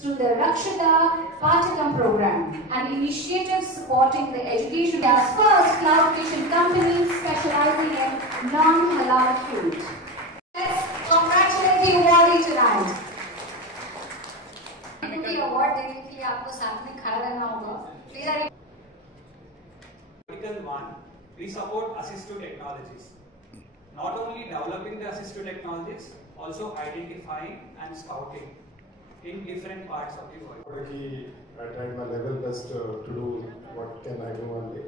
through the Rakshata Pathakam program, an initiative supporting the education of the first cloud kitchen company specializing in non-halal food. Let's congratulate the awardee tonight. The award देने के लिए आपको साथ में खड़ा रहना होगा. Please. Article 1, we support assistive technologies. Not only developing the assistive technologies, also identifying and scouting in different parts of the world. I tried my level best to do what can I do only.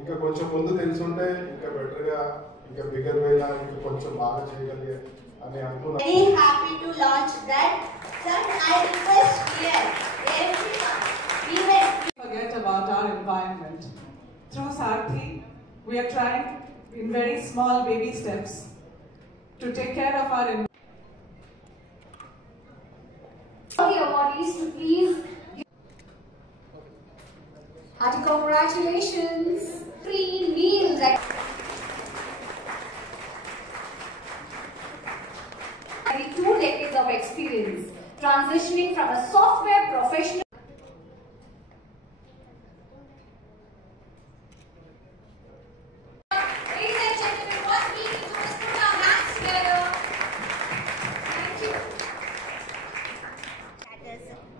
ఇంకా కొంచెం ముందు తెలుసుంటే ఇంకా బెటర్ గా ఇంకా బిగ్గర్ వేలా ఇంకా కొంచెం బాగా చేయగలిగే అని అనుకున్నాను. Very happy to launch that. Sir, I request here everyone, even forget about our environment. Through Sarthi, we are trying in very small baby steps to take care of our environment. The awardees to please. Hearty congratulations. Free meals. 2 decades of experience transitioning from a software professional. Ladies and gentlemen, what we need to do is put our hands together. Thank you.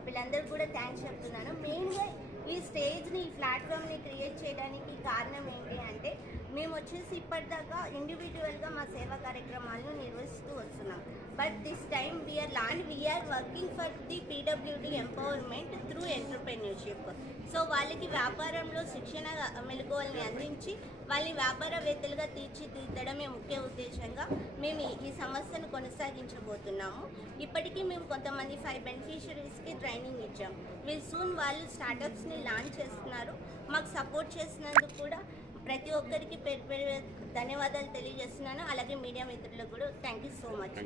వీళ్ళందరూ కూడా థ్యాంక్స్ చెప్తున్నాను. మెయిన్గా ఈ స్టేజ్ని ఈ ప్లాట్ఫామ్ని క్రియేట్ చేయడానికి కారణం ఏంటి అంటే మేము వచ్చేసి ఇప్పటిదాకా ఇండివిజువల్గా మా సేవా కార్యక్రమాలను నిర్వహిస్తూ వస్తున్నాం. But this time we are working for the PWD empowerment through entrepreneurship. So వాళ్ళకి వ్యాపారంలో శిక్షణ మెలకువల్ని అందించి వాళ్ళని వ్యాపారవేత్తలుగా తీర్చిదిద్దడమే ముఖ్య ఉద్దేశంగా మేము ఈ సంస్థను కొనసాగించబోతున్నాము. ఇప్పటికీ మేము కొంతమంది 5 బెనిఫిషరీస్కి ట్రైనింగ్ ఇచ్చాం. వీళ్ళు సూన్ వాళ్ళు స్టార్టప్స్ని లాంచ్ చేస్తున్నారు. మాకు సపోర్ట్ చేసినందుకు కూడా ప్రతి ఒక్కరికి పేరు ధన్యవాదాలు తెలియజేస్తున్నాను. అలాగే మీడియా మిత్రులకు కూడా థ్యాంక్ యూ సో మచ్.